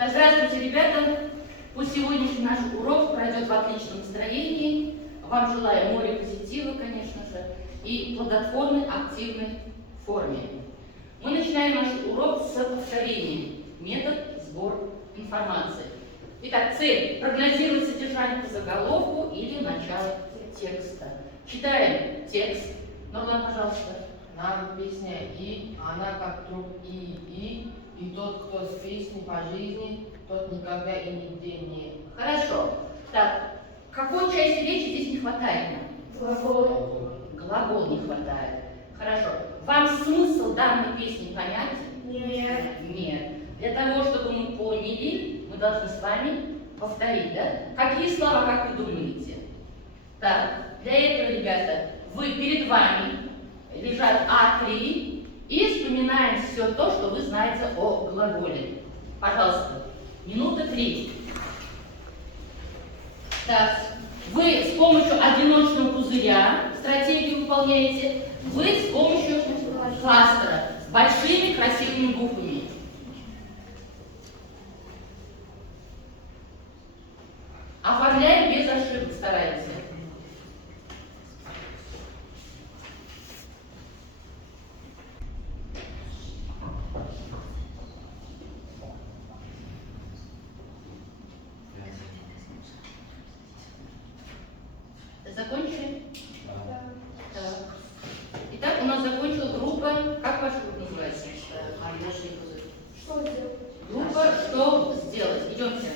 Так, здравствуйте, ребята. Пусть сегодняшний наш урок пройдет в отличном настроении. Вам желаю море позитива, конечно же, и плодотворной, активной форме. Мы начинаем наш урок с повторения. Метод сбор информации. Итак, цель – прогнозировать содержание по заголовку или начало текста. Читаем текст. Нурлан, пожалуйста. Нам песня «И», она как труп «И», тот, кто с песней по жизни, тот никогда и нигде не. Хорошо. Так, какой части речи здесь не хватает? Глагол. Глагол не хватает. Хорошо. Вам смысл данной песни понятен? Нет. Нет. Для того, чтобы мы поняли, мы должны с вами повторить, да? Какие слова, как вы думаете? Так, для этого, ребята, перед вами лежат А3 и вспоминаем все то, что вы знаете о глаголе. Пожалуйста, минута 3. Так, вы с помощью одиночного пузыря стратегию выполняете, вы с помощью кластера с большими красивыми буквами. Оформляем без ошибок, стараемся. Закончили? Да. Так. Итак, у нас закончила группа. Как ваша группа называется? Что делать? Группа «Что сделать?». Идемте.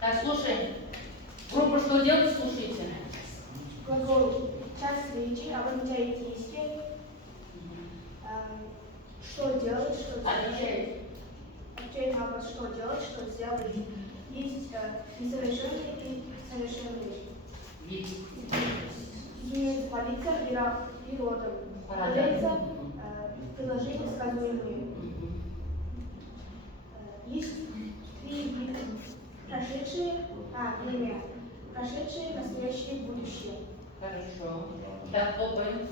Так, слушаем. Группа «Что делать?». Слушайте. Глагол. Часть речи обозначает действие. Что делать, что сделать. Отвечает на вопрос, что делать, что сделать. Есть несовершенные и совершенные. Вид. Изменяется полиция и родом. Появляется приложение сказуемое. Есть три вида. Время. Прошедшее, настоящее, будущее. Хорошо. Так, хлопаем.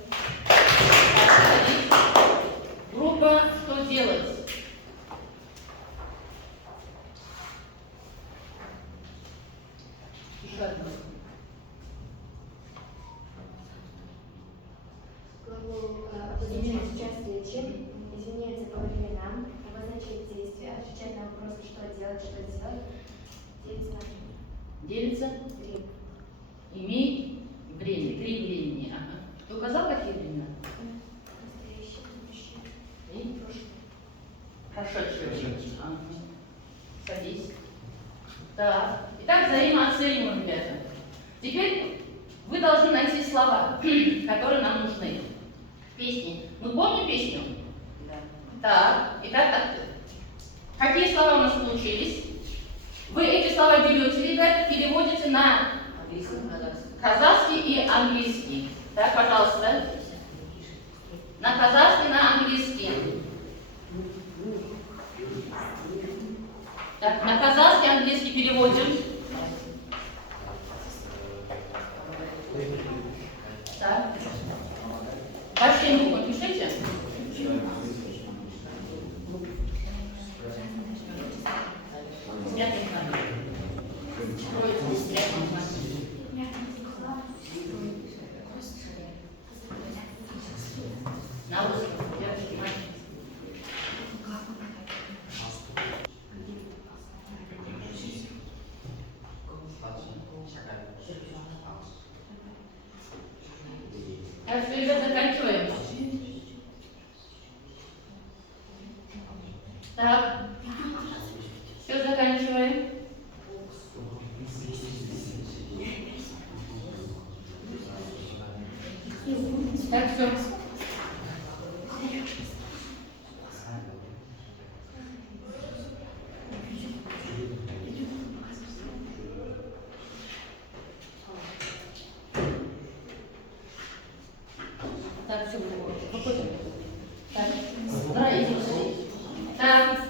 Группа «Что делать?». Еще одно. Глагол обозначает часть речи, изменяется по временам, обозначает действие, отвечает на вопросы, что делать, делится на Делится? три. Имеет время. Три времени. Ага. Ты указал, какие времена? Настоящее, будущее И прошлое. прошедшее время. Ага. Садись. Так. Итак, взаимооцениваем, ребята. Теперь вы должны найти слова, которые нам нужны. Песни. Мы помним песню? Да. Так. Итак, какие слова у нас получились? Вы эти слова берете, ребята, переводите на казахский и английский. Так, пожалуйста. На казахский, на английский. Так, на казахский, английский переводим. Так. Большие буквы пишите. Нет, не надо. Строится быстрее, можно. На русском, девочки, мальчики. Так, все, ребят, заканчиваем. Так, все, заканчиваем. Так, все. Так, все, выходим. Так, давай, иди сюда. Так.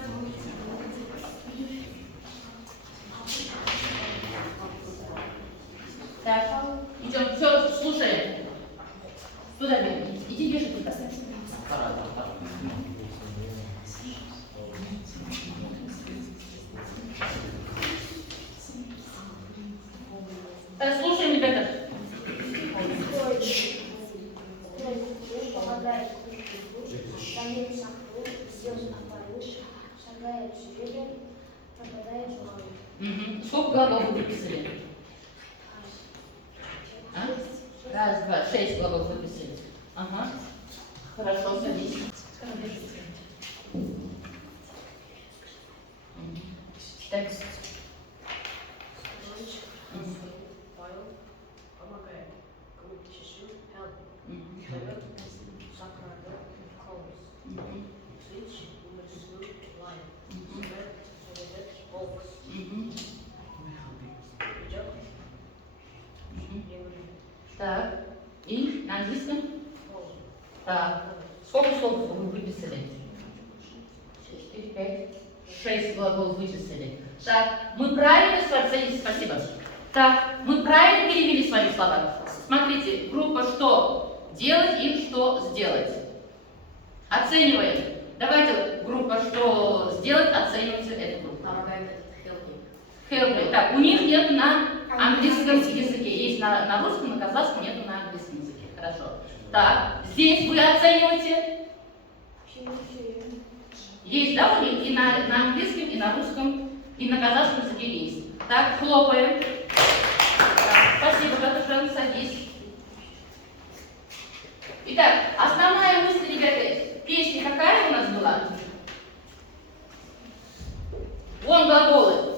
Так, слушаем, ребята. Строй помогает самим сахну, сделать аппарат, шагает шведом, пропадает мало. Угу. Сколько глаголов вы выписали? А? Раз, два, 6 глаголов выписали. Ага. Хорошо, садись. Читай. Помогает. Чешу, help. Мгм. Дает, сохраняет, close. Мгм. Switch, умерсу, line. Мгм. Свет, box. Мгм. Идет, Мгм. говорит, Так. И на английском? hold. Так. Сколько слов вы выписали? 4, 5, 6 глаголов выписали. Так, мы правильно с вами, садитесь, спасибо. Так, мы правильно перевели с вами слова. Смотрите, группа «что делать» и «что сделать». Оцениваем. Давайте группа «что сделать» оценивайте эту группу. Помогает этот Help. Так, у них нет на английском языке. Есть на русском, на казахском, нет на английском языке. Хорошо. Так, здесь вы оцениваете. Есть, да, у них и на английском, и на русском, и на казахском языке есть. Так, хлопаем. Так, спасибо, Катушан, садись. Итак, основная мысль, ребята, песни какая у нас была? Вон глаголы.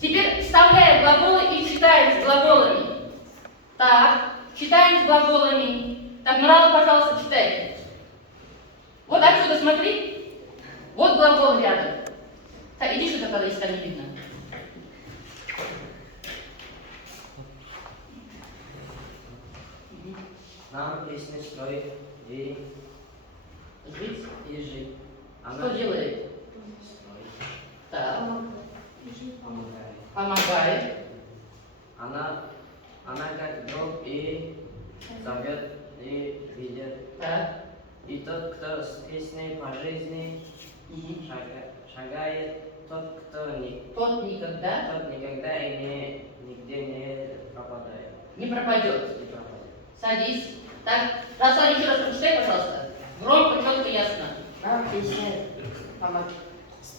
Теперь вставляем глаголы и читаем с глаголами. Так, читаем с глаголами. Так, Нурала, пожалуйста, читай. Вот отсюда смотри. Вот глагол рядом. Так, иди сюда, когда если там не видно. Нам песни строить и Жить. жить. Что делает? Строит, Так, помогает. помогает. Она как друг и зовет и ведет. Так. И тот, кто с песней по жизни Мгм. шагает, тот, кто Тот никогда тот никогда и нигде не пропадает. не пропадет. Не пропадет. Садись. Так, Раслан, еще раз прочитай, пожалуйста. Громко, четко, ясно. Нам песня помогает.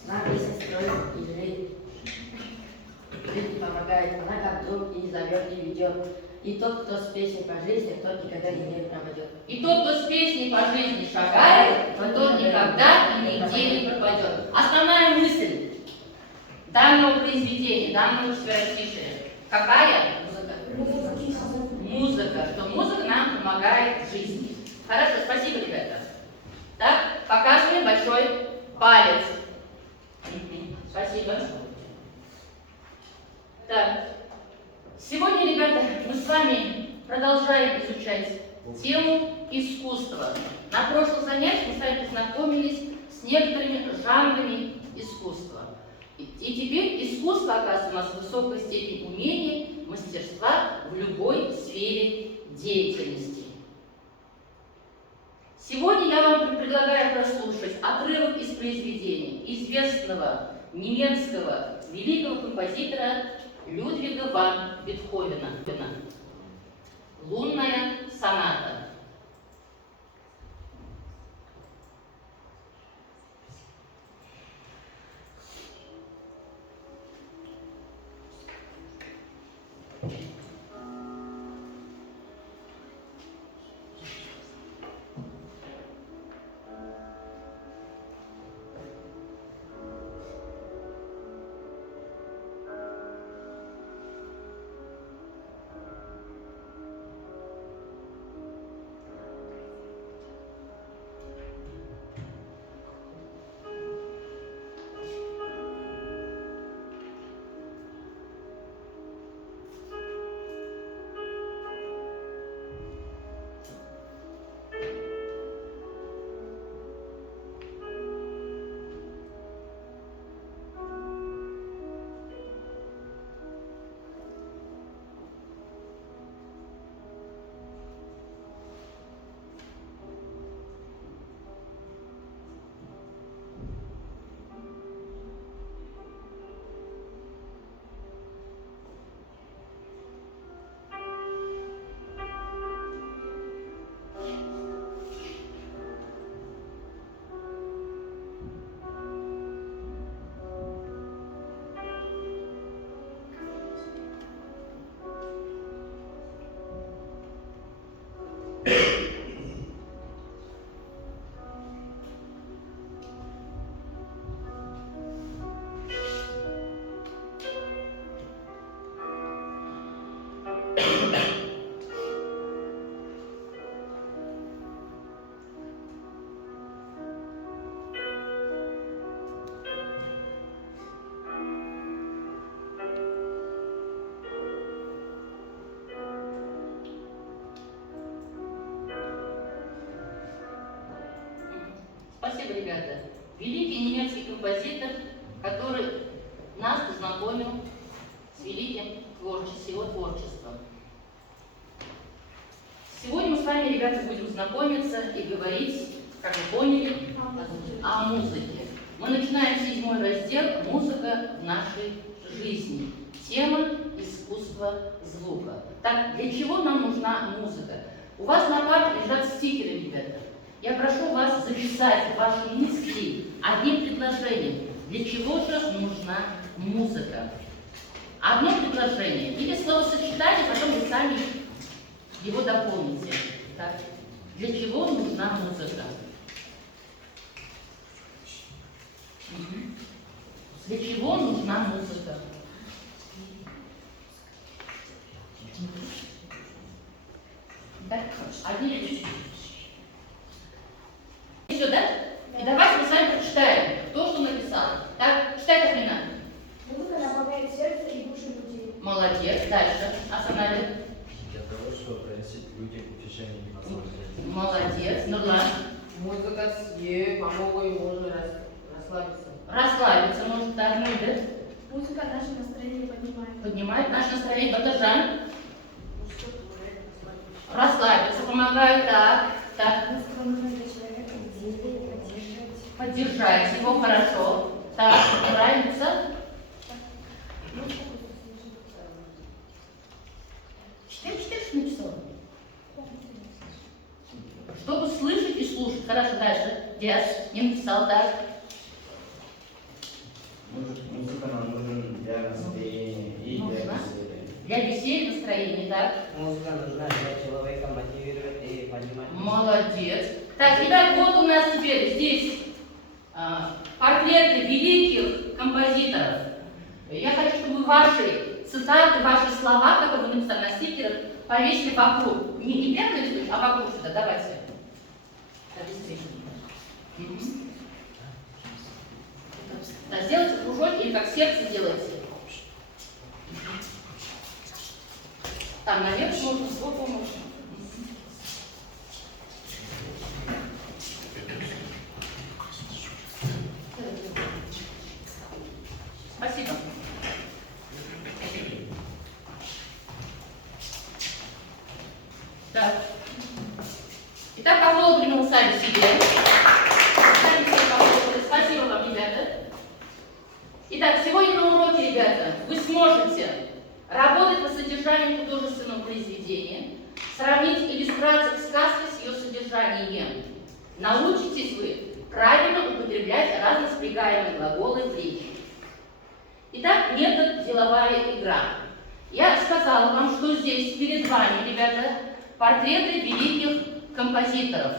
Нам песня строит и жить. Жить помогает. Она как друг и зовет и ведет. И тот, кто с песней по жизни, тот никогда не пропадет. И тот, кто с песней по жизни шагает, тот никогда и нигде не пропадет. Основная мысль данного произведения, данного четверостишия какая? Музыка, что музыка нам помогает в жизни. Хорошо, спасибо, ребята. Так, показываем большой палец. Спасибо. Так, сегодня, ребята, мы с вами продолжаем изучать тему искусства. На прошлом занятии мы с вами познакомились с некоторыми жанрами искусства. И теперь искусство, оказывается, у нас высокая степень умения, мастерства в любой сфере деятельности. Сегодня я вам предлагаю прослушать отрывок из произведения известного немецкого великого композитора Людвига ван Бетховена «Лунная соната». немецкий композитор, который нас познакомил с великим его творчеством. Сегодня мы с вами, ребята, будем знакомиться и говорить, как вы поняли, о музыке. Мы начинаем 7 раздел «Музыка в нашей жизни». Тема «Искусство звука». Так, для чего нам нужна музыка? У вас на парте лежат стикеры, ребята. Я прошу вас записать ваши мысли одним предложением. Для чего же нужна музыка? Одно предложение или словосочетание, потом вы сами его дополните. Так. Для чего нужна музыка? Для чего нужна музыка? Так, одни вещи. Еще, да? И давайте мы с вами прочитаем, кто что написал. Так, читай, Катрина. Музыка наполняет сердце и души людей. Молодец. Дальше. Асаналия. Для того, чтобы приносить людям утешение и наслаждение. Молодец. Нурлан. Музыка помогла ему уже расслабиться. Расслабиться может так, ну, да? Музыка наше настроение поднимает. Поднимает наше настроение. Батажан. Расслабиться помогает, так. Так. Музыка нужна для человека в деле, Поддержать его хорошо. Так, нравится? Читаешь написал? Чтобы слышать и слушать. Хорошо, дальше. Диас не написал, так. Музыка нам нужна для настроения и для Нужна. веселья. Для веселья, настроения, так. Музыка нужна для человека мотивировать и поднимать. Молодец. Так, ребят, вот у нас теперь здесь портреты великих композиторов. Я хочу, чтобы ваши цитаты, ваши слова, которые вы написали на стикерах, повесили вокруг. Не прямо рисуешь, а вокруг сюда. Давайте. Так, быстрее. Да, сделайте кружок или как сердце делайте. Там наверх можно сбоку можно. Спасибо. Так. Итак, похлопали мы сами себе. Сами себе похлопали. Спасибо вам, ребята. Итак, сегодня на уроке, ребята, вы сможете работать по содержанию художественного произведения, сравнить иллюстрацию к сказке с ее содержанием. Научитесь вы правильно употреблять разноспрягаемые глаголы в речи. Итак, метод «Деловая игра». Я сказала вам, что здесь перед вами, ребята, портреты великих композиторов.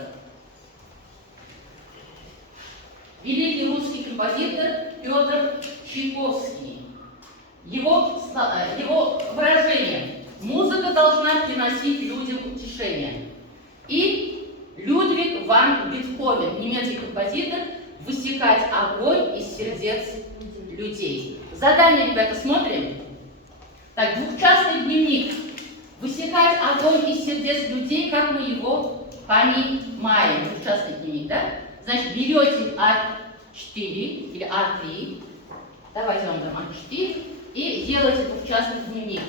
Великий русский композитор Петр Чайковский. Его выражение «Музыка должна приносить людям утешение». И Людвиг ван Бетховен, немецкий композитор, «Высекать огонь из сердец людей». Задание, ребята, смотрим. Так, двухчастный дневник. Высекать огонь из сердец людей, как мы его понимаем. Двухчастный дневник, да? Значит, берете А4 или А3. Давайте вам дам А4. И делайте двухчастный дневник.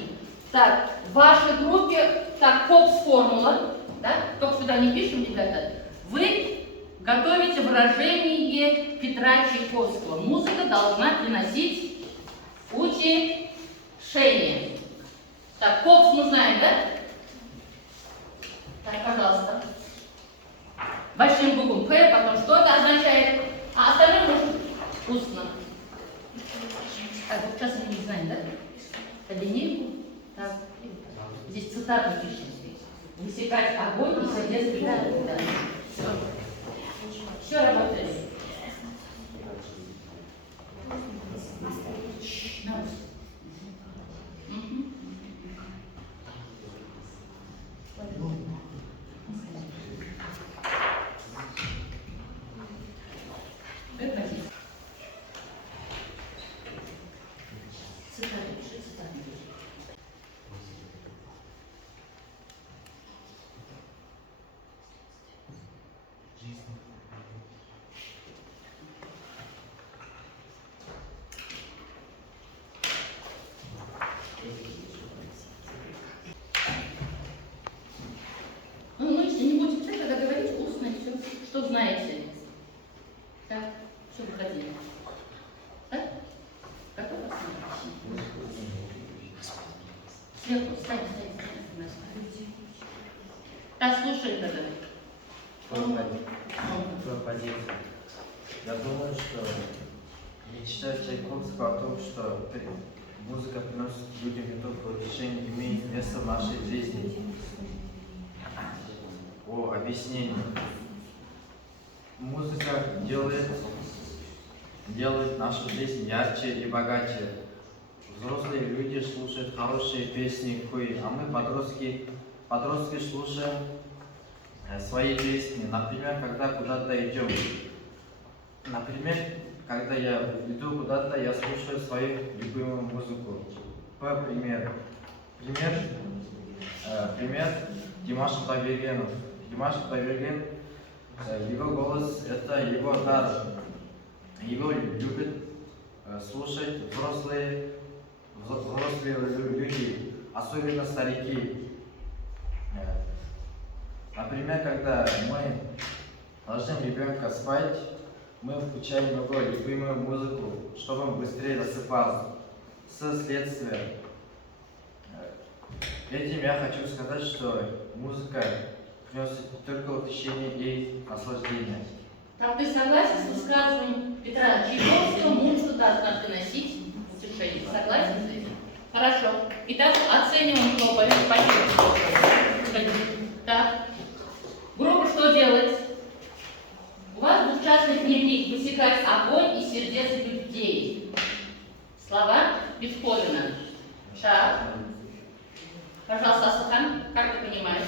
Так, в вашей группе, так, КОПС-формула, да? Только сюда не пишем, ребята. Вы готовите выражение Петра Чайковского. Музыка должна приносить утешение. Так, КОПС мы знаем, да? Так, пожалуйста. Большим буквом П, потом что это означает? А остальное можно устно. Так, вот сейчас мы не знаем, да? Это линейку. Так. Здесь цитату пишем. Высекать огонь и сердец людей. Да. Все. Все работает. Сверху, встань. Так, слушай тогда. Твоя позиция. Я думаю, что мечта Чайковского о том, что музыка приносит людям не только утешение, имеет место в нашей жизни. По объяснению. Музыка делает нашу жизнь ярче и богаче. Взрослые люди слушают хорошие песни, а мы, подростки слушаем свои песни. Например, когда куда-то идем. Например, когда я иду куда-то, я слушаю свою любимую музыку. По примеру. Пример Димаш Кудайбергенов. Димаш Кудайберген, его голос – это его дар. Его любят слушать взрослые люди, особенно старики. Например, когда мы ложим ребенка спать, мы включаем его любимую музыку, чтобы он быстрее засыпал. Следствием. Этим я хочу сказать, что музыка приносит только утешение и наслаждение. Так, ты согласен с высказыванием Петра Чайковского, музыка должна приносить утешение? Согласен с этим? Хорошо. Итак, оцениваем его позицию. Так, группа что делать? У вас двухчастный дневник «Высекать огонь из сердец людей». Слова Бетховена. Шаг. Пожалуйста, Асахан, как ты понимаешь?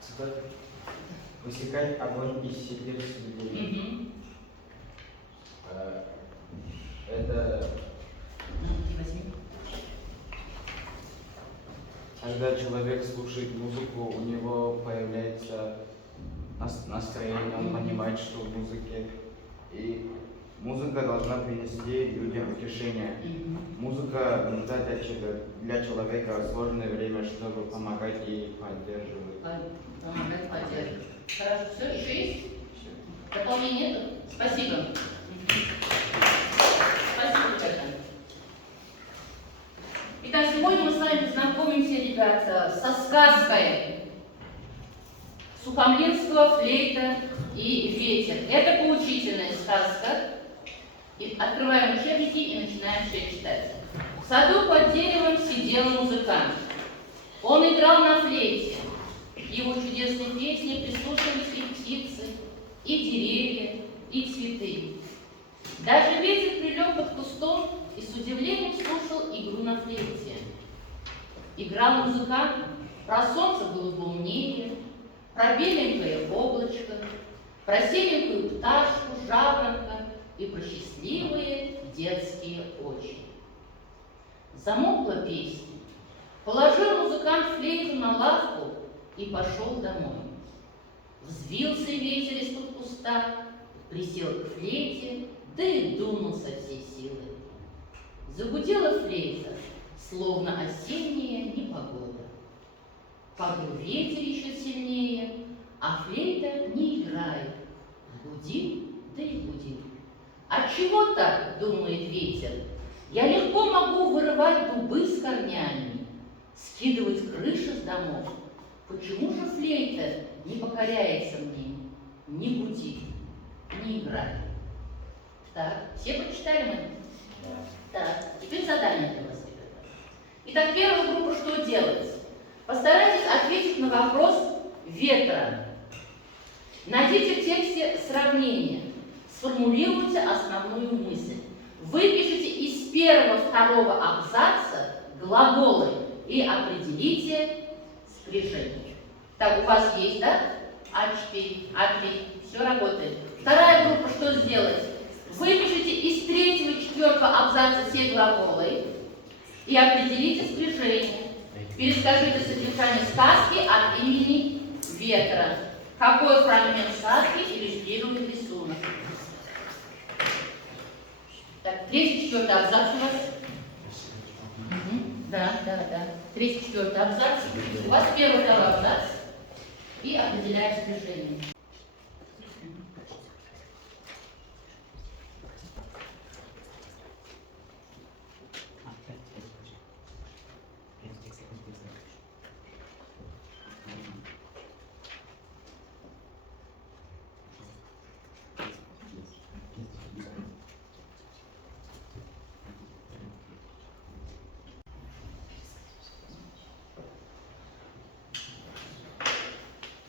Цитата. Высекать огонь из сердец людей. Это когда человек слушает музыку, у него появляется настроение, он понимает, что в музыке. И музыка должна принести людям утешение. Музыка нужна для человека в сложное время, чтобы помогать и поддерживать. Помогать, поддерживать. Хорошо, все, еще есть? Дополнения нет? Спасибо. Спасибо, ребята. Итак, сегодня мы с вами познакомимся, ребята, со сказкой Сухомлинского «Флейта и ветер». Это поучительная сказка. И открываем учебники и начинаем все читать. В саду под деревом сидел музыкант. Он играл на флейте. Его чудесной песне прислушивались и птицы, и деревья, и цветы. Даже ветер прилег под кустом и с удивлением слушал игру на флейте. Играл музыкант про солнце в голубом небе, про беленькое облачко, про серенькую пташку, жаворонка и про счастливые детские очи. Замолкла песня. Положил музыкант флейту на лавку и пошел домой. Взвился ветер из-под куста, присел к флейте, да и дунул со всей силы. Загудела флейта, словно осенняя непогода. Подул ветер еще сильнее, а флейта не играет. Гудит, да и гудит. Отчего так, думает ветер? Я легко могу вырывать дубы с корнями, скидывать крыши с домов. Почему же флейта не покоряется мне, не гудит, не играет? Так, все прочитали мы? Да. Так, теперь задание для вас, ребята. Итак, первая группа что делать? Постарайтесь ответить на вопрос ветра. Найдите в тексте сравнение. Сформулируйте основную мысль. Выпишите из первого-второго абзаца глаголы и определите спряжение. Так, у вас есть, да? А4, А3, все работает. Вторая группа что сделать? Выпишите из третьего и четвертого абзаца все глаголы и определите спряжение. Перескажите содержание сказки от имени ветра. Какой фрагмент сказки иллюстрирует рисунок? Так, третий, четвертый абзац у вас? Да. Третий, четвертый абзац. У вас первый, второй абзац. И определяем спряжение.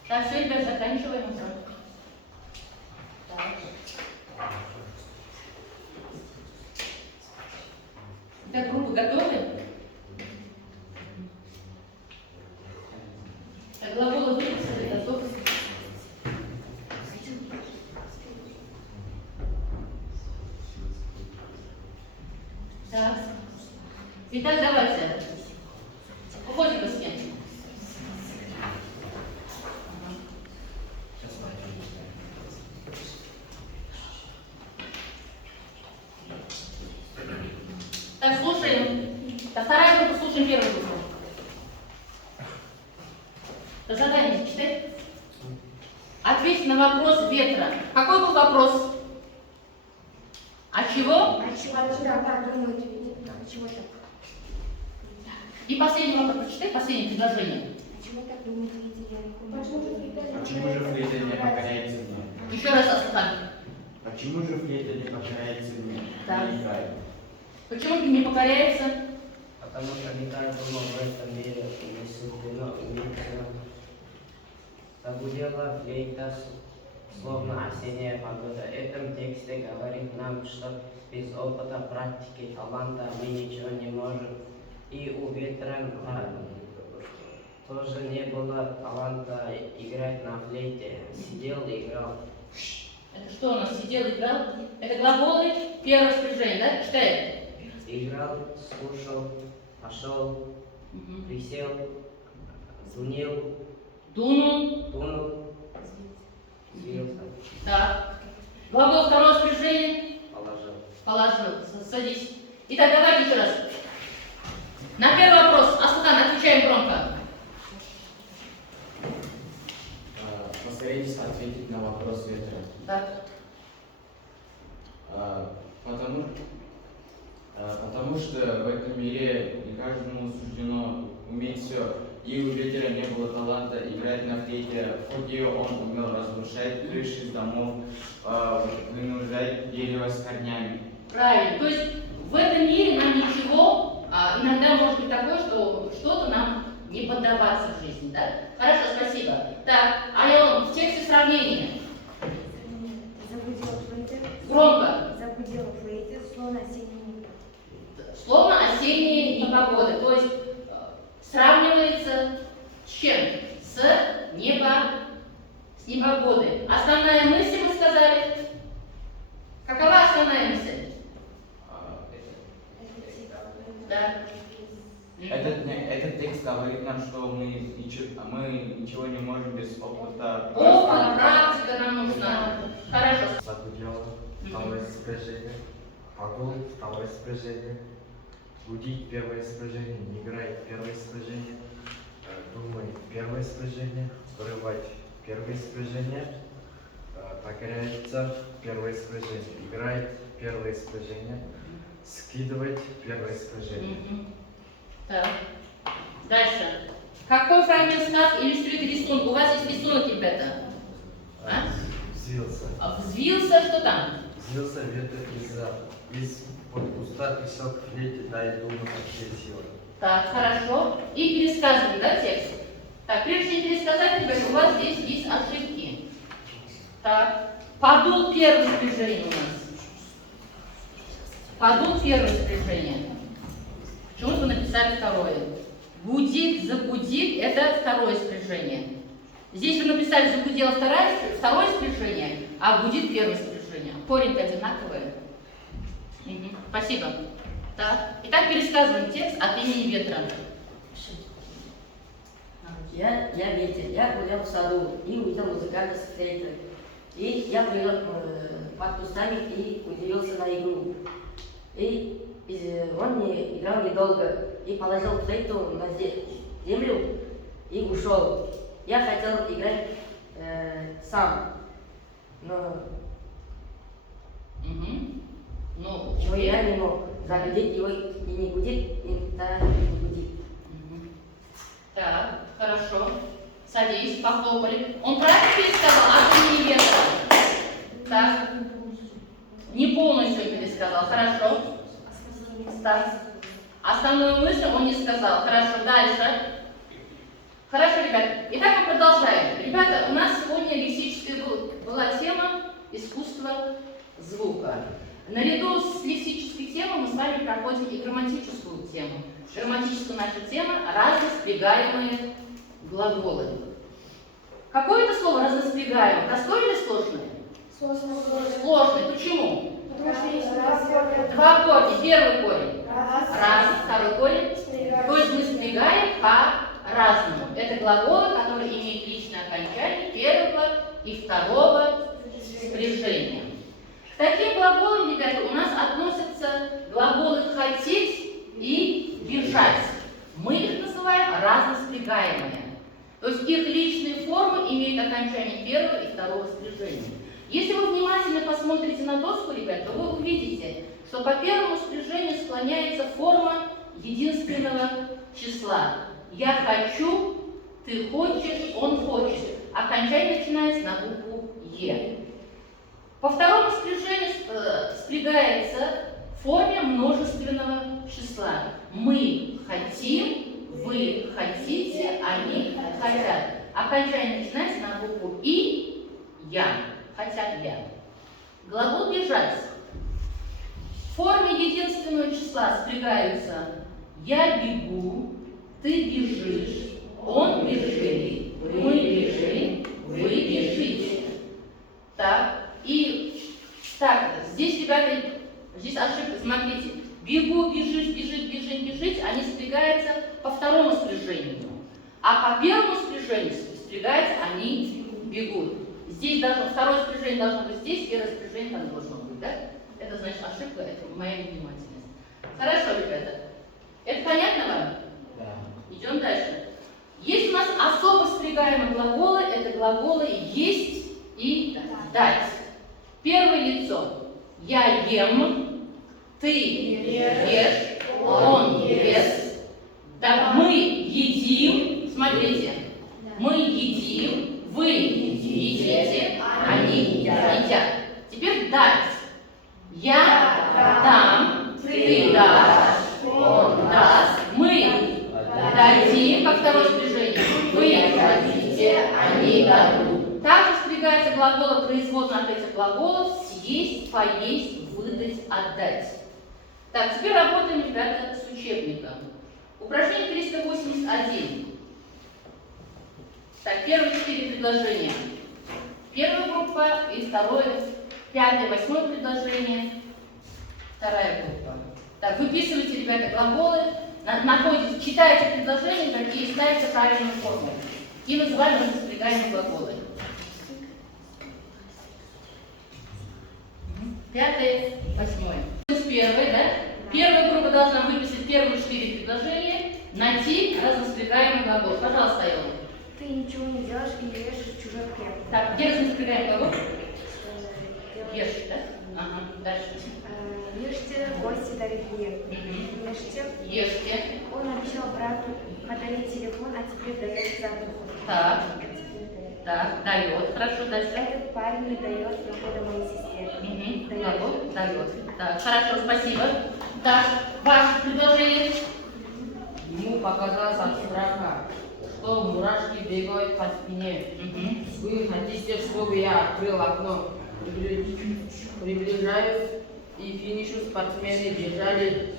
Так, все, ребят, заканчиваем уже. Так. Так, группы готовы? Так, глаголы выписали, готовы? Так. Итак, давайте. Уходим с кем? Так, слушаем. Так, вторая группа, слушаем первую группу. Так, задание читай. Ответь на вопрос ветра. Какой был вопрос? А чего? А чего так думают, а чего так? И последний вопрос прочитай, последнее предложение. А чего так думают ветер? Почему же флейта не покоряется мне? Еще раз, Аслан. Почему же флейта не покоряется мне? Так. Не играет. Почему не покоряется? Потому что не каждому в этом мире не суждено уметься. Загудела флейта, словно осенняя погода. В этом тексте говорит нам, что без опыта, практики, таланта мы ничего не можем. И у ветра тоже не было таланта играть на флейте. Сидел и играл. Это что у нас? Сидел, играл? Это глаголы первого спряжения, да? Читай. Играл, слушал, пошел, Мгм. присел, звонил, Дунул. дунул, свился, Так. Глагол второго спряжения. положил. Положил. Садись. Итак, давайте еще раз. На первый вопрос, Аслан, отвечаем громко. Постарайтесь ответить на вопрос ветра. Так. Потому что в этом мире не каждому суждено уметь все. И у ветера не было таланта играть на флейте, хоть и он умел разрушать крыши из домов, вынуждать дерево с корнями. Правильно. То есть в этом мире нам ничего, иногда может быть такое, что что-то нам не поддаваться в жизни, да? Хорошо, спасибо. Так, Айон, в тексте сравнения. Загудела флейта. Громко. Загудела флейта, словно осенний утро. Словно осенние непогоды. То есть сравнивается с чем? С непогодой. Основная мысль мы сказали. Какова основная мысль? Да. Этот текст говорит нам, что мы ничего не можем без опыта. Опыт, практика нам нужна. Хорошо. Загудело, второе спряжение. Подул, второе спряжение. Будить, первое спряжение. Не играть, первое спряжение. Думать, первое спряжение. Вырывать, первое спряжение. Покоряется, первое спряжение. Играет, первое спряжение. Скидывать, первое спряжение. Мгм. Так. Дальше. Какой фрагмент сказки иллюстрирует рисунок? У вас есть рисунок, ребята. А? Взвился. Взвился, что там? Взвился ветер из-под куста песок в флейте, дай думать все силы. Так, хорошо. И пересказываем, да, текст? Так, прежде чем пересказать, ребята, у вас здесь есть ошибки. Так, подул первое спряжение у нас. Подул первое спряжение. Почему-то вы написали второе. Гудит, загудит – это второе спряжение. Здесь вы написали загудело второе спряжение, а гудит первое спряжение. Корень-то одинаковый. Мгм. Спасибо. Так. Итак, пересказываем текст от имени ветра. Я ветер, я гулял в саду и увидел музыканта с флейтой. И я прилег под кустами и удивился на игру. И он не играл недолго и положил флейту на землю и ушел. Я хотел играть сам, но Мгм. Ну, я не мог загудеть его и не гудит, и тогда не гудит. Мгм. Так, хорошо. Садись, похлопали. Он правильно пересказал от имени ветра? Так. Не полностью пересказал. Хорошо. Так. Основную мысль он не сказал. Хорошо, дальше. Хорошо, ребята. Итак, мы продолжаем. Ребята, у нас сегодня лексическая была тема искусства звука. Наряду с лексической темой мы с вами проходим и грамматическую тему. Грамматическая наша тема – разноспрягаемые глаголы. Какое это слово разноспрягаемое? Простое или сложное? Сложное. Почему? Потому что есть Два корня. Первый корень. Раз. Второй корень. То есть мы спрягаем по-разному. Это глаголы, которые имеют личное окончание первого и второго спряжения. К таким глаголам, ребята, у нас относятся глаголы «хотеть» и «бежать». Мы их называем разноспрягаемые. То есть их личные формы имеют окончание первого и второго спряжения. Если вы внимательно посмотрите на доску, ребят, то вы увидите, что по первому спряжению склоняется форма единственного числа. Я хочу, ты хочешь, он хочет. Окончание начинается на букву Е. По второму спряжению спрягается в форме множественного числа. Мы хотим, вы хотите, они хотят. Окончание начинается на букву И, я. Хотят я. Глагол «бежать». В форме единственного числа спрягаются «я бегу», «ты бежишь», «он бежит», «мы бежим», «вы бежите». Так, и так, здесь, ребята, здесь ошибка, смотрите. Бегу, бежишь, бежит, бежим, бежить, они спрягаются по второму спряжению. А по первому спряжению спрягаются они бегут. Здесь должно, второе спряжение должно быть здесь, первое спряжение там должно быть, да? Это значит ошибка, это моя невнимательность. Хорошо, ребята. Это понятно вам? Да. Идем дальше. Есть у нас особо спрягаемые глаголы, это глаголы «есть» и «дать». Первое лицо. Я ем, ты ешь, он ест. Так, мы едим, смотрите, мы едим, вы едите, они едят. Теперь дать. Я дам, ты дашь, он даст, мы дадим, как второе спряжение. Вы дадите, они дадут. Также спрягаются глаголы производные от этих глаголов съесть, поесть, выдать, отдать. Так, теперь работаем, ребята, с учебником. Упражнение 381. Так, первые 4 предложения. Первая группа и второе, пятое, восьмое предложение. Вторая группа. Так, выписывайте, ребята, глаголы, находите, читаете предложения, какие ставятся правильной формой. И называем разноспрягаемые глаголы. Пятое, восьмое. Первое, да? Первая группа должна выписать первые 4 предложения, найти разноспрягаемый глагол. Пожалуйста, Айова. Ты ничего не делаешь и ешь чужой хлеб. Так, где разноспрягаемый глагол? Ешь, да? Ага, дальше. Ешьте, гости дорогие. Ешьте. Ешьте. Он обещал брату подарить телефон, а теперь дает запаху. Так. Так, дает. Хорошо, дальше. Этот парень не дает прохода моей сестре. Глагол дает. Так, хорошо, спасибо. Так, ваше предложение. Ему показалось от страха, что мурашки бегают по спине. Вы хотите, чтобы я открыл окно? Приближаюсь, и финишу спортсмены бежали.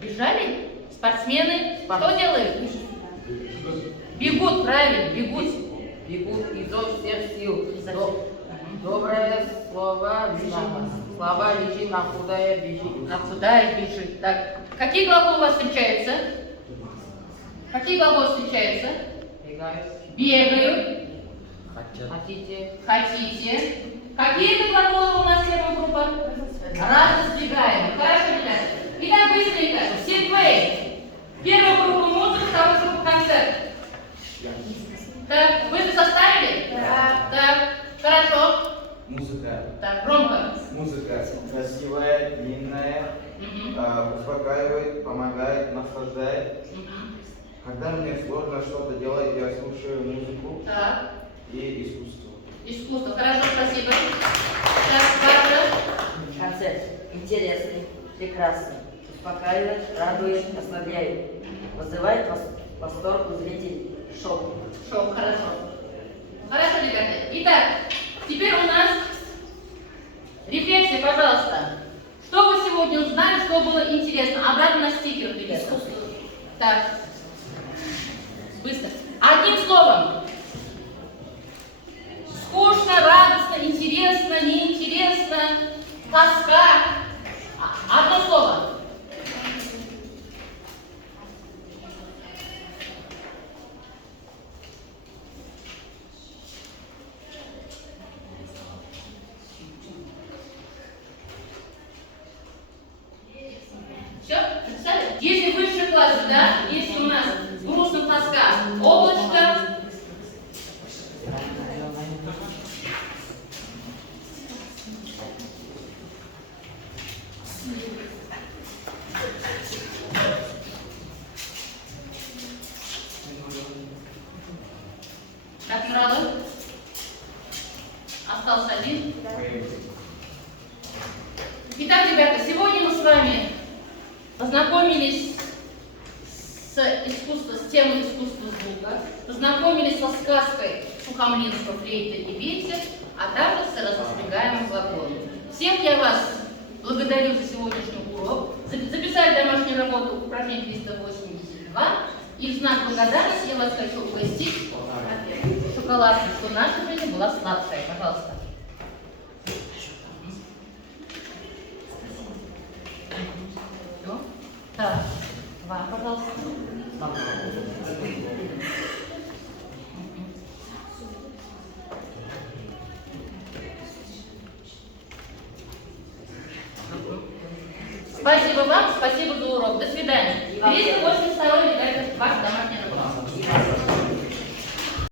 Бежали? Спортсмены что делают? Бегут, правильно, бегут. Бегут изо всех сил. Доброе слово лежит, а худая бежит. А куда их бежит? Так, какие глаголы у вас встречаются? Какие глаголы встречаются? Бегают. Бегают. Хотите? Хотите. Какие это глаголы у нас первая группа? Разноспрягаемые. Хорошо, ребята. Итак, быстренько. Синквей. Первая группа музыка, вторая группа концерт. Так, вы это составили? Да. Так, хорошо. Музыка. Так, громко. Музыка красивая, длинная, успокаивает, помогает, наслаждает. Когда мне сложно что-то делать, я слушаю музыку Так, и искусство. искусство. Хорошо, спасибо. Так, Бarbara. Концерт интересный, прекрасный, успокаивает, радует, ослабляет, вызывает восторг у зрителей, Шоу. Шоу, хорошо. Хорошо, ребята. Итак, теперь у нас рефлексия, пожалуйста. Что вы сегодня узнали, что было интересно? Обратно на стикер, ребята. Так. Быстро. Одним словом. Скучно, радостно, интересно, неинтересно, тоска. Одно слово. Все? Написали? Если высшие классы, да? Если у нас грустно, тоска, облачко. Как сразу? Остался один. Итак, ребята, сегодня мы с вами познакомились с темой искусства звука, познакомились со сказкой Сухомлинского «Флейта и ветер», а также с раздвигаемым глаголом. Всех я вас благодарю за сегодняшний урок. Записали домашнюю работу упражнение 382. И в знак благодарности я вас хочу угостить шоколадкой, что наша жизнь была сладкая. Пожалуйста. Все? Так. Вам, пожалуйста. Спасибо вам, спасибо за урок. До свидания. 282, ребята, ваш домашний